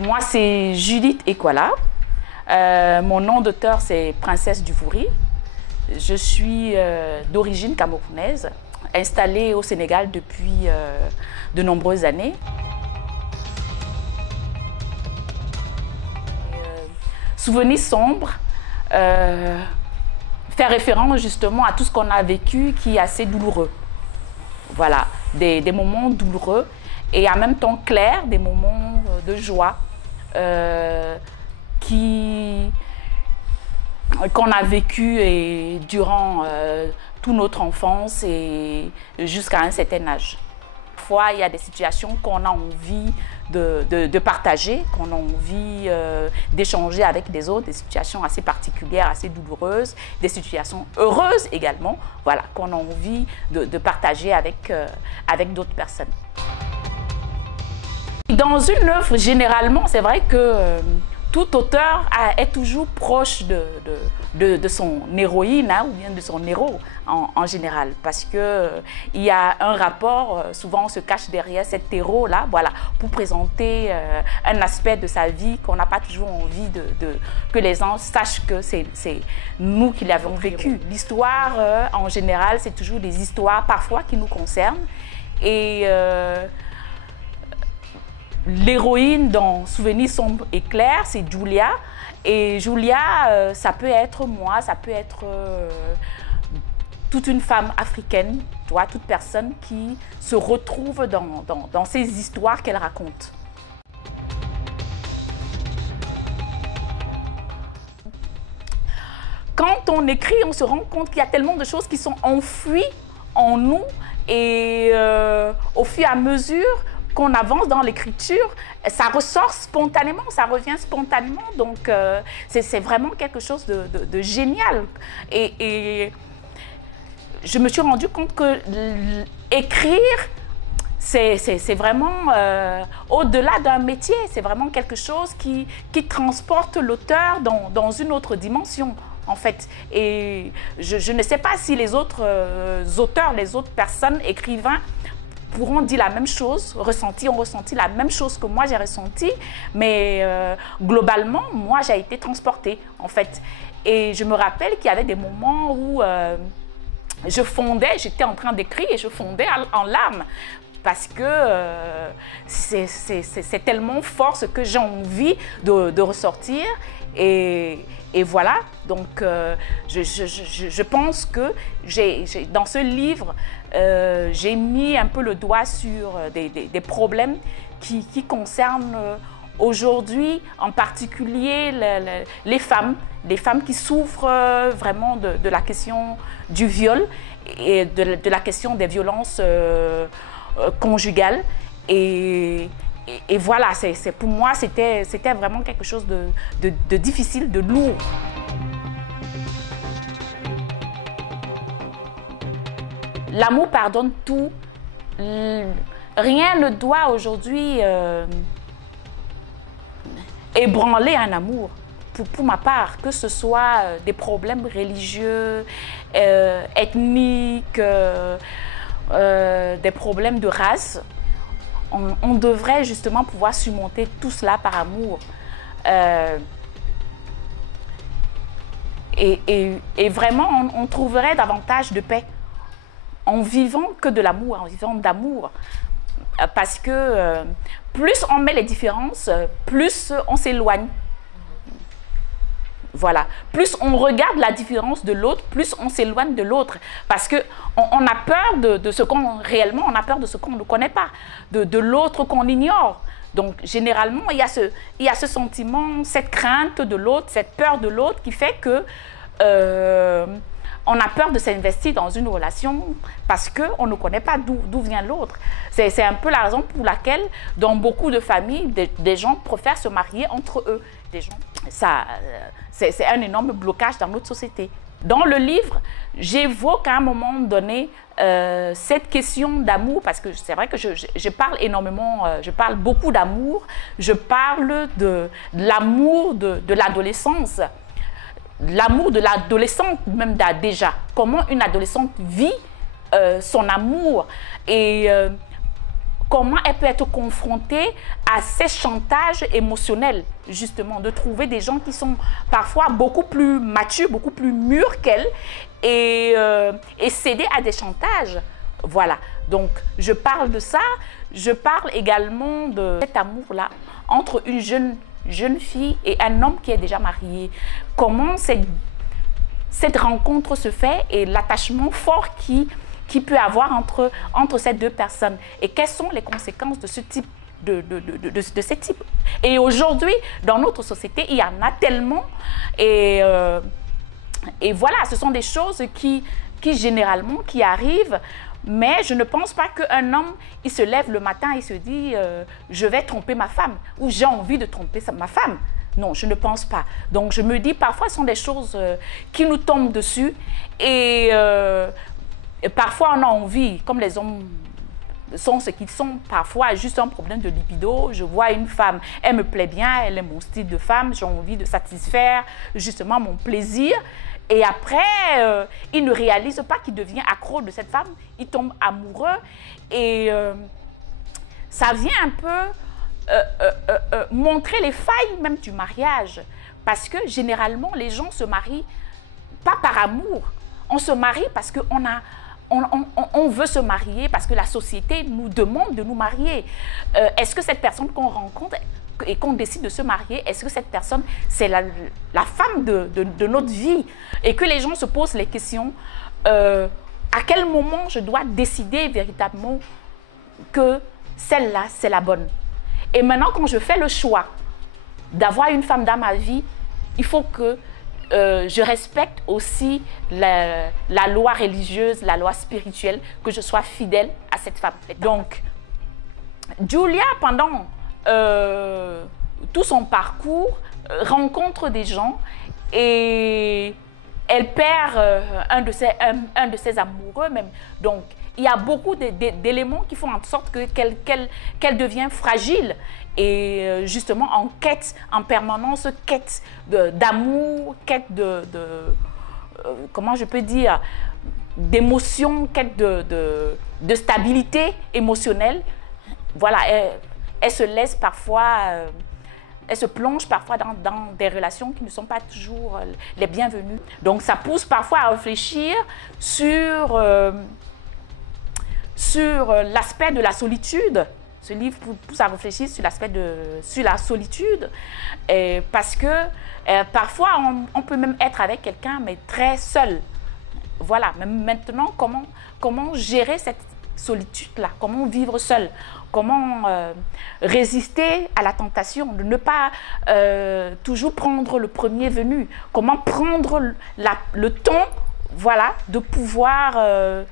Moi, c'est Judith Ekwala. Mon nom d'auteur, c'est Princesse du Vouri. Je suis d'origine camerounaise, installée au Sénégal depuis de nombreuses années. Souvenirs sombres, faire référence justement à tout ce qu'on a vécu qui est assez douloureux. Voilà, des moments douloureux et en même temps clairs, des moments de joie qu'on a vécu et durant toute notre enfance et jusqu'à un certain âge. Parfois, il y a des situations qu'on a envie de partager, qu'on a envie d'échanger avec des autres, des situations assez particulières, assez douloureuses, des situations heureuses également, voilà, qu'on a envie de partager avec d'autres personnes. Dans une œuvre, généralement, c'est vrai que tout auteur est toujours proche de son héroïne ou bien de son héros en général, parce qu'il y a un rapport, souvent on se cache derrière cet héros-là, voilà, pour présenter un aspect de sa vie qu'on n'a pas toujours envie que les gens sachent que c'est nous qui l'avons vécu. L'histoire, en général, c'est toujours des histoires parfois qui nous concernent et l'héroïne dans Souvenirs sombres et clairs, c'est Julia. Et Julia, ça peut être moi, ça peut être toute une femme africaine, tu vois, toute personne qui se retrouve dans ces histoires qu'elle raconte. Quand on écrit, on se rend compte qu'il y a tellement de choses qui sont enfouies en nous et au fur et à mesure qu'on avance dans l'écriture, ça ressort spontanément, ça revient spontanément. Donc, c'est vraiment quelque chose de génial. Et je me suis rendu compte que écrire, c'est vraiment au-delà d'un métier. C'est vraiment quelque chose qui transporte l'auteur dans une autre dimension, en fait. Et je ne sais pas si les autres auteurs, les autres personnes, écrivains, pourront dire la même chose, ont ressenti la même chose que moi j'ai ressenti, mais globalement, moi j'ai été transportée en fait. Et je me rappelle qu'il y avait des moments où je fondais, j'étais en train d'écrire et je fondais en larmes parce que c'est tellement fort ce que j'ai envie de ressortir. Et voilà, donc je pense que dans ce livre, j'ai mis un peu le doigt sur des problèmes qui concernent aujourd'hui, en particulier les femmes qui souffrent vraiment de la question du viol et de la question des violences conjugales. Et voilà, pour moi, c'était vraiment quelque chose de difficile, de lourd. L'amour pardonne tout. Rien ne doit aujourd'hui ébranler un amour. Pour ma part, que ce soit des problèmes religieux, ethniques, des problèmes de race, on devrait justement pouvoir surmonter tout cela par amour. Et vraiment, on trouverait davantage de paix en vivant que de l'amour, en vivant d'amour. Parce que plus on met les différences, plus on s'éloigne. Voilà. Plus on regarde la différence de l'autre, plus on s'éloigne de l'autre. Parce qu'on a peur de ce qu'on réellement, on a peur de ce qu'on ne connaît pas, de l'autre qu'on ignore. Donc, généralement, il y a ce sentiment, cette crainte de l'autre, cette peur de l'autre qui fait que on a peur de s'investir dans une relation parce qu'on ne connaît pas d'où vient l'autre. C'est un peu la raison pour laquelle, dans beaucoup de familles, des gens préfèrent se marier entre eux. C'est un énorme blocage dans notre société. dans le livre, j'évoque à un moment donné cette question d'amour, parce que c'est vrai que je parle énormément, je parle beaucoup d'amour, je parle de l'amour de l'adolescence, l'amour de l'adolescente même déjà, comment une adolescente vit son amour et comment elle peut être confrontée à ces chantages émotionnels, justement, de trouver des gens qui sont parfois beaucoup plus matures, beaucoup plus mûrs qu'elle et céder à des chantages. Voilà, donc je parle de ça, je parle également de cet amour-là entre une jeune fille et un homme qui est déjà marié. Comment cette rencontre se fait et l'attachement fort qui peut avoir entre ces deux personnes et quelles sont les conséquences de ce type de ce type. Et aujourd'hui, dans notre société, il y en a tellement et voilà, ce sont des choses qui généralement qui arrivent, mais je ne pense pas qu'un homme, il se lève le matin et se dit je vais tromper ma femme ou j'ai envie de tromper ma femme. Non, je ne pense pas. Donc je me dis parfois ce sont des choses qui nous tombent dessus et parfois, on a envie, comme les hommes sont ce qu'ils sont, parfois juste un problème de libido. Je vois une femme, elle me plaît bien, elle est mon style de femme, j'ai envie de satisfaire justement mon plaisir. Et après, il ne réalise pas qu'il devient accro de cette femme, il tombe amoureux. Et ça vient un peu montrer les failles même du mariage. Parce que généralement, les gens se marient pas par amour. On se marie parce qu'on a... On veut se marier parce que la société nous demande de nous marier. Est-ce que cette personne qu'on rencontre et qu'on décide de se marier, est-ce que cette personne, c'est la femme de notre vie? Et que les gens se posent les questions, à quel moment je dois décider véritablement que celle-là, c'est la bonne? Et maintenant, quand je fais le choix d'avoir une femme dans ma vie, il faut que je respecte aussi la loi religieuse, la loi spirituelle, que je sois fidèle à cette femme. Donc, Julia, pendant tout son parcours, rencontre des gens et elle perd un de ses amoureux même. Donc, il y a beaucoup d'éléments qui font en sorte qu'elle devient fragile et justement en quête, en permanence, quête d'amour, quête comment je peux dire, d'émotion, quête de stabilité émotionnelle. Voilà, elle se laisse parfois, elle se plonge parfois dans des relations qui ne sont pas toujours les bienvenues. Donc ça pousse parfois à réfléchir sur l'aspect de la solitude. Ce livre pousse à réfléchir sur l'aspect sur la solitude, parce que parfois on peut même être avec quelqu'un mais très seul. Voilà, mais maintenant comment gérer cette solitude-là, comment vivre seul, comment résister à la tentation de ne pas toujours prendre le premier venu, comment prendre le temps, voilà, de pouvoir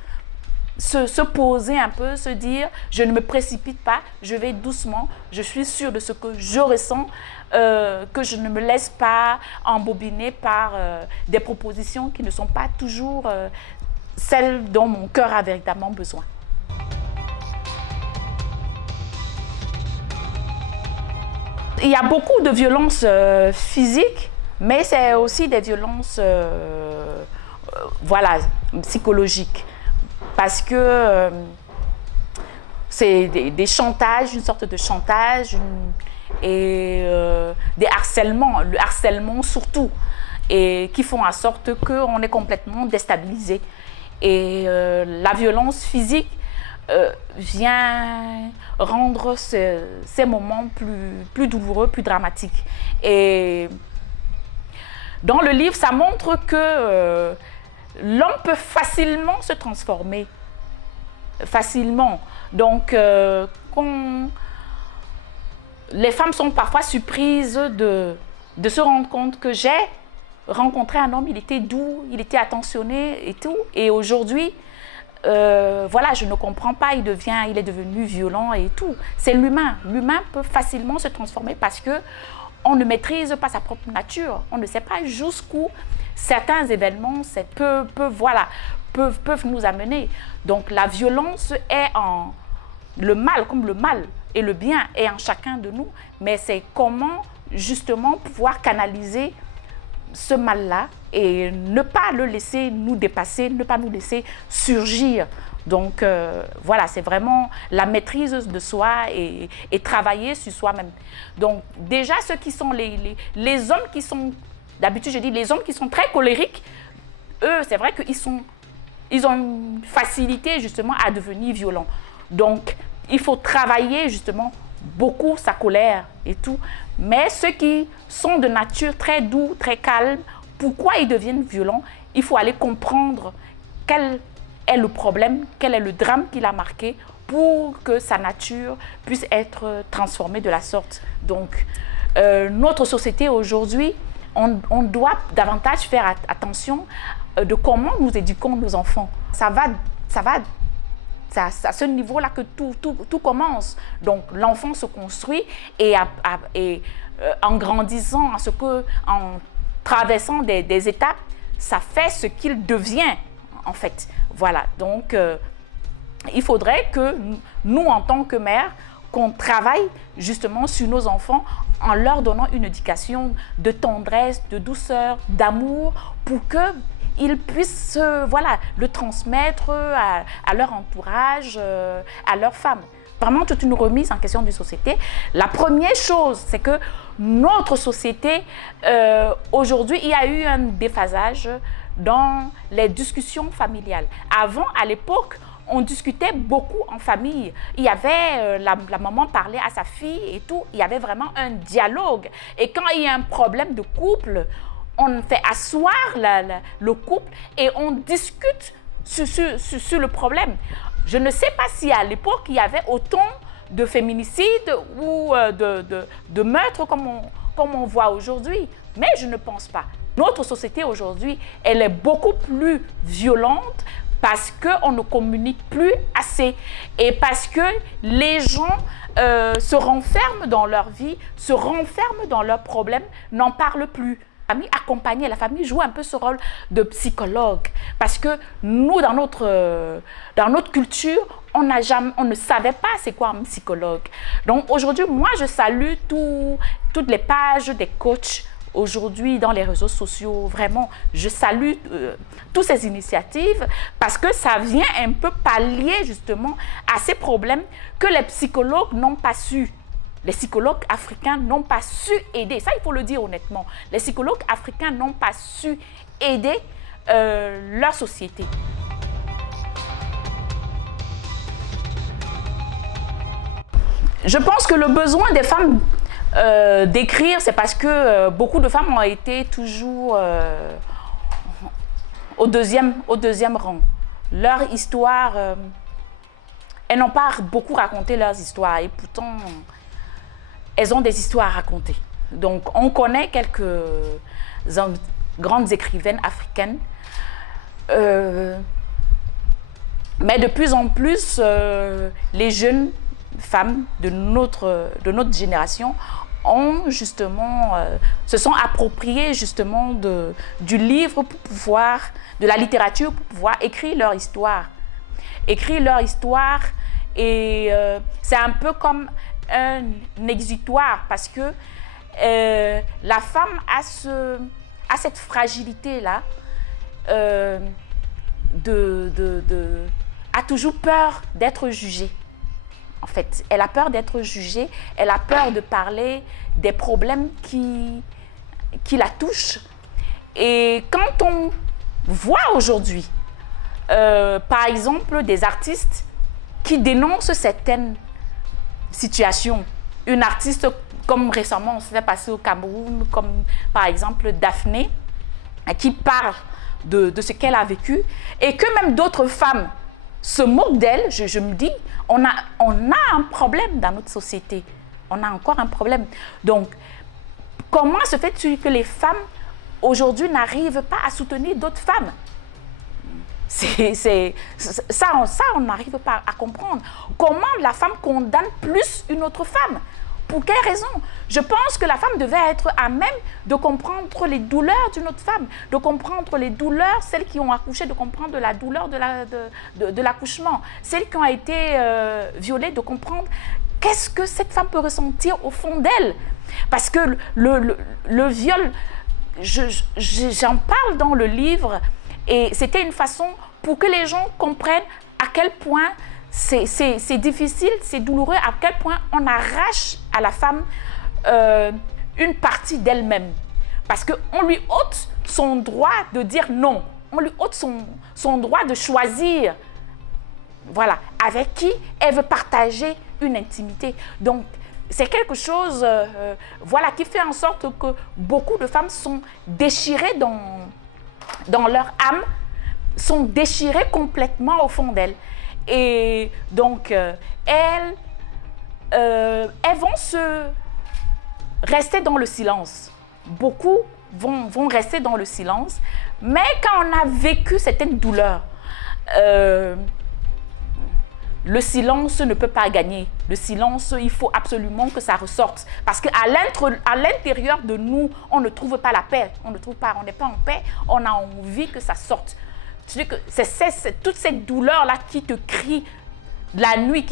se poser un peu, se dire je ne me précipite pas, je vais doucement, je suis sûre de ce que je ressens, que je ne me laisse pas embobiner par des propositions qui ne sont pas toujours celles dont mon cœur a véritablement besoin. Il y a beaucoup de violences physiques, mais c'est aussi des violences voilà, psychologiques. Parce que c'est des chantages, une sorte de chantage et des harcèlements, le harcèlement surtout, et qui font en sorte qu'on est complètement déstabilisé. Et la violence physique vient rendre ces moments plus douloureux, plus dramatiques. Et dans le livre, ça montre que l'homme peut facilement se transformer, facilement. Donc, les femmes sont parfois surprises de se rendre compte que j'ai rencontré un homme, il était doux, il était attentionné et tout. Et aujourd'hui, voilà, je ne comprends pas, il est devenu violent et tout. C'est l'humain. L'humain peut facilement se transformer parce que on ne maîtrise pas sa propre nature. On ne sait pas jusqu'où certains événements peuvent nous amener. Donc la violence est en le mal, comme le mal et le bien est en chacun de nous, mais c'est comment justement pouvoir canaliser ce mal-là et ne pas le laisser nous dépasser, ne pas nous laisser surgir. Donc voilà, c'est vraiment la maîtrise de soi et travailler sur soi-même. Donc déjà, ceux qui sont les hommes qui sont, d'habitude je dis les hommes qui sont très colériques, eux, c'est vrai ils ont une facilité justement à devenir violents. Donc il faut travailler justement beaucoup sa colère et tout. Mais ceux qui sont de nature très doux, très calme, pourquoi ils deviennent violents? Il faut aller comprendre quel est le problème, quel est le drame qu'il a marqué pour que sa nature puisse être transformée de la sorte. Donc, notre société aujourd'hui, on doit davantage faire attention de comment nous éduquons nos enfants. C'est à ce niveau-là que tout commence. Donc, l'enfant se construit et en grandissant, en traversant des étapes, ça fait ce qu'il devient, en fait. Voilà. Donc, il faudrait que nous, en tant que mères, qu'on travaille justement sur nos enfants en leur donnant une éducation de tendresse, de douceur, d'amour, pour qu'ils puissent voilà, le transmettre à leur entourage, à leurs femmes. Vraiment toute une remise en question de société. La première chose, c'est que notre société, aujourd'hui, il y a eu un déphasage dans les discussions familiales. Avant, à l'époque, on discutait beaucoup en famille. Il y avait, la maman parlait à sa fille et tout. Il y avait vraiment un dialogue. Et quand il y a un problème de couple, on fait asseoir le couple et on discute sur le problème. Je ne sais pas si à l'époque, il y avait autant de féminicides ou de meurtres comme on voit aujourd'hui. Mais je ne pense pas. Notre société aujourd'hui, elle est beaucoup plus violente parce qu'on ne communique plus assez et parce que les gens se renferment dans leur vie, se renferment dans leurs problèmes, n'en parlent plus. La famille accompagnée, la famille joue un peu ce rôle de psychologue parce que nous, dans notre culture, on ne savait pas c'est quoi un psychologue. Donc aujourd'hui, moi, je salue toutes les pages des coachs aujourd'hui dans les réseaux sociaux. Vraiment, je salue toutes ces initiatives parce que ça vient un peu pallier justement à ces problèmes que les psychologues n'ont pas su. Les psychologues africains n'ont pas su aider. Ça, il faut le dire honnêtement. Les psychologues africains n'ont pas su aider leur société. Je pense que le besoin des femmes d'écrire, c'est parce que beaucoup de femmes ont été toujours au deuxième rang. Leur histoire, elles n'ont pas beaucoup raconté leurs histoires et pourtant, elles ont des histoires à raconter. Donc, on connaît quelques grandes écrivaines africaines, mais de plus en plus, les jeunes femmes de notre génération ont justement, se sont appropriées justement du livre pour pouvoir, de la littérature pour pouvoir écrire leur histoire. Écrire leur histoire et c'est un peu comme un exutoire parce que la femme a cette fragilité-là a toujours peur d'être jugée. En fait, elle a peur d'être jugée, elle a peur de parler des problèmes qui la touchent. Et quand on voit aujourd'hui, par exemple, des artistes qui dénoncent certaines situations, une artiste comme récemment, on s'est passé au Cameroun, comme par exemple Daphné, qui parle de ce qu'elle a vécu, et que même d'autres femmes se moquent d'elle, je me dis, on a un problème dans notre société. On a encore un problème. Donc, comment se fait-il que les femmes, aujourd'hui, n'arrivent pas à soutenir d'autres femmes? Ça, on n'arrive pas à comprendre. Comment la femme condamne plus une autre femme? Pour quelle raison? Je pense que la femme devait être à même de comprendre les douleurs d'une autre femme, de comprendre les douleurs, celles qui ont accouché, de comprendre la douleur de l'accouchement, celles qui ont été violées, de comprendre qu'est-ce que cette femme peut ressentir au fond d'elle. Parce que le viol, j'en parle dans le livre, et c'était une façon pour que les gens comprennent à quel point c'est difficile, c'est douloureux, à quel point on arrache à la femme une partie d'elle-même. Parce qu'on lui ôte son droit de dire non, on lui ôte son droit de choisir, voilà, avec qui elle veut partager une intimité. Donc, c'est quelque chose voilà, qui fait en sorte que beaucoup de femmes sont déchirées dans leur âme, sont déchirées complètement au fond d'elles. Et donc, elles vont se rester dans le silence. Beaucoup vont rester dans le silence. Mais quand on a vécu certaines douleurs, le silence ne peut pas gagner. Le silence, il faut absolument que ça ressorte. Parce qu'à l'intérieur de nous, on ne trouve pas la paix. On n'est pas en paix. On a envie que ça sorte. C'est toute cette douleur-là qui te crie la nuit,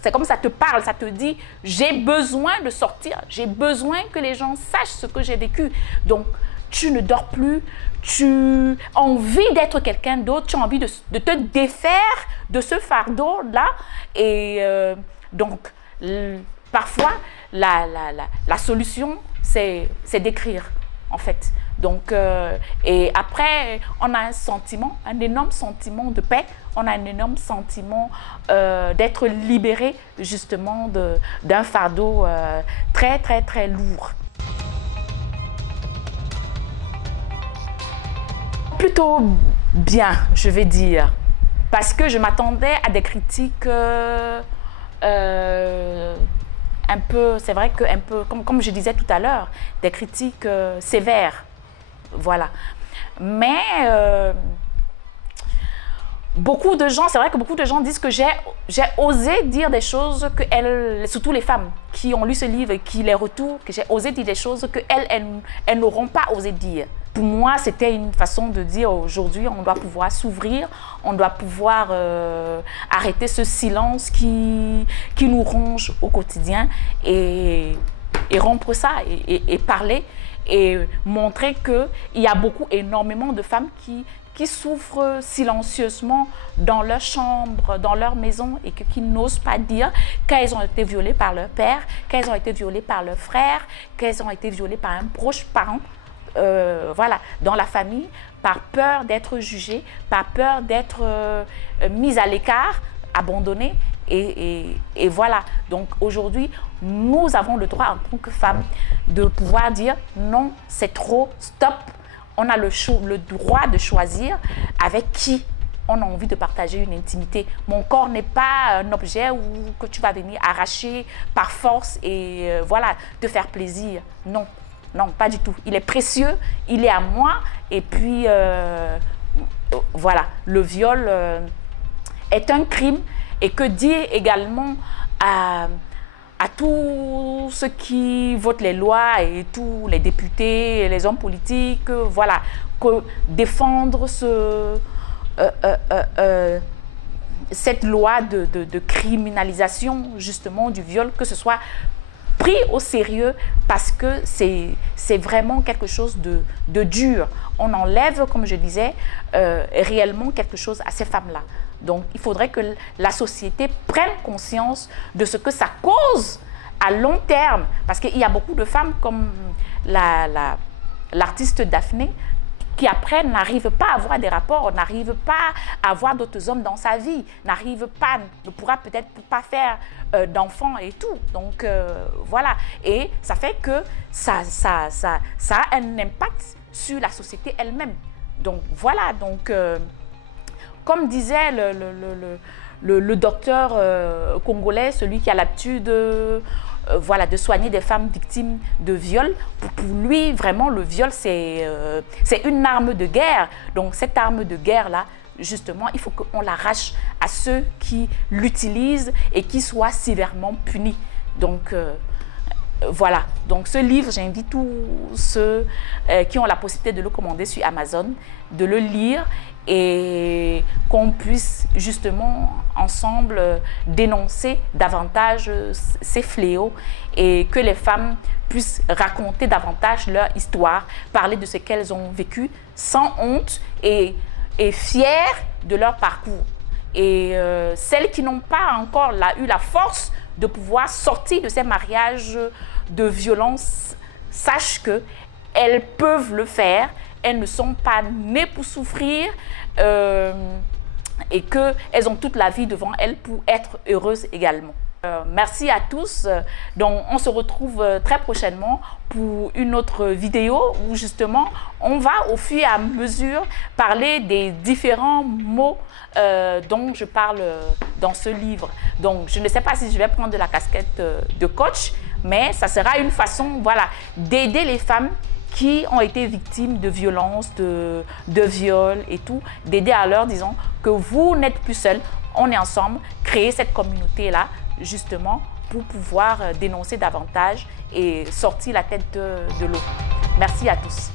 c'est comme ça te parle, ça te dit « j'ai besoin de sortir, j'ai besoin que les gens sachent ce que j'ai vécu ». Donc, tu ne dors plus, tu as envie d'être quelqu'un d'autre, tu as envie de te défaire de ce fardeau-là. Et donc, parfois, la solution, c'est d'écrire, en fait. Donc, et après, on a un sentiment, un énorme sentiment de paix, on a un énorme sentiment d'être libéré justement d'un fardeau très, très, très lourd. Plutôt bien, je vais dire, parce que je m'attendais à des critiques un peu, c'est vrai que un peu, comme je disais tout à l'heure, des critiques sévères. Voilà. Mais beaucoup de gens, c'est vrai que beaucoup de gens disent que j'ai osé dire des choses que elles, surtout les femmes qui ont lu ce livre et qui les retournent, que j'ai osé dire des choses que elles n'auront pas osé dire. Pour moi, c'était une façon de dire aujourd'hui, on doit pouvoir s'ouvrir, on doit pouvoir arrêter ce silence qui nous ronge au quotidien et rompre ça et parler. Et montrer qu'il y a énormément de femmes qui souffrent silencieusement dans leur chambre, dans leur maison, et qui n'osent pas dire qu'elles ont été violées par leur père, qu'elles ont été violées par leur frère, qu'elles ont été violées par un proche parent, voilà, dans la famille, par peur d'être jugées, par peur d'être mises à l'écart, abandonnées. Et voilà, donc aujourd'hui, nous avons le droit en tant que femmes de pouvoir dire non, c'est trop, stop. On a le droit de choisir avec qui on a envie de partager une intimité. Mon corps n'est pas un objet que tu vas venir arracher par force et voilà, te faire plaisir. Non, non, pas du tout. Il est précieux, il est à moi. Et puis, voilà, le viol est un crime. Et que dire également à tous ceux qui votent les lois et tous les députés, les hommes politiques, voilà, que défendre cette loi de criminalisation justement du viol, que ce soit pris au sérieux parce que c'est vraiment quelque chose de dur. On enlève, comme je disais, réellement quelque chose à ces femmes-là. Donc, il faudrait que la société prenne conscience de ce que ça cause à long terme. Parce qu'il y a beaucoup de femmes comme l'artiste Daphné qui après n'arrive pas à avoir des rapports, n'arrive pas à avoir d'autres hommes dans sa vie, ne pourra peut-être pas faire d'enfants et tout. Donc, voilà. Et ça fait que ça a un impact sur la société elle-même. Donc, voilà. Donc, comme disait le docteur congolais, celui qui a l'habitude voilà, de soigner des femmes victimes de viol, pour lui, vraiment, le viol, c'est une arme de guerre. Donc, cette arme de guerre-là, justement, il faut qu'on l'arrache à ceux qui l'utilisent et qui soient sévèrement punis. Donc, Voilà, donc ce livre, j'invite tous ceux qui ont la possibilité de le commander sur Amazon, de le lire et qu'on puisse justement ensemble dénoncer davantage ces fléaux et que les femmes puissent raconter davantage leur histoire, parler de ce qu'elles ont vécu sans honte et fières de leur parcours. Et celles qui n'ont pas encore eu la force de pouvoir sortir de ces mariages de violence, sachent qu'elles peuvent le faire, elles ne sont pas nées pour souffrir et qu'elles ont toute la vie devant elles pour être heureuses également. Merci à tous. Donc, on se retrouve très prochainement pour une autre vidéo où justement on va au fur et à mesure parler des différents mots dont je parle dans ce livre. Donc, je ne sais pas si je vais prendre de la casquette de coach, mais ça sera une façon, voilà, d'aider les femmes qui ont été victimes de violences, de viols et tout, d'aider à leur disant que vous n'êtes plus seuls, on est ensemble, créer cette communauté-là, justement, pour pouvoir dénoncer davantage et sortir la tête de l'eau. Merci à tous.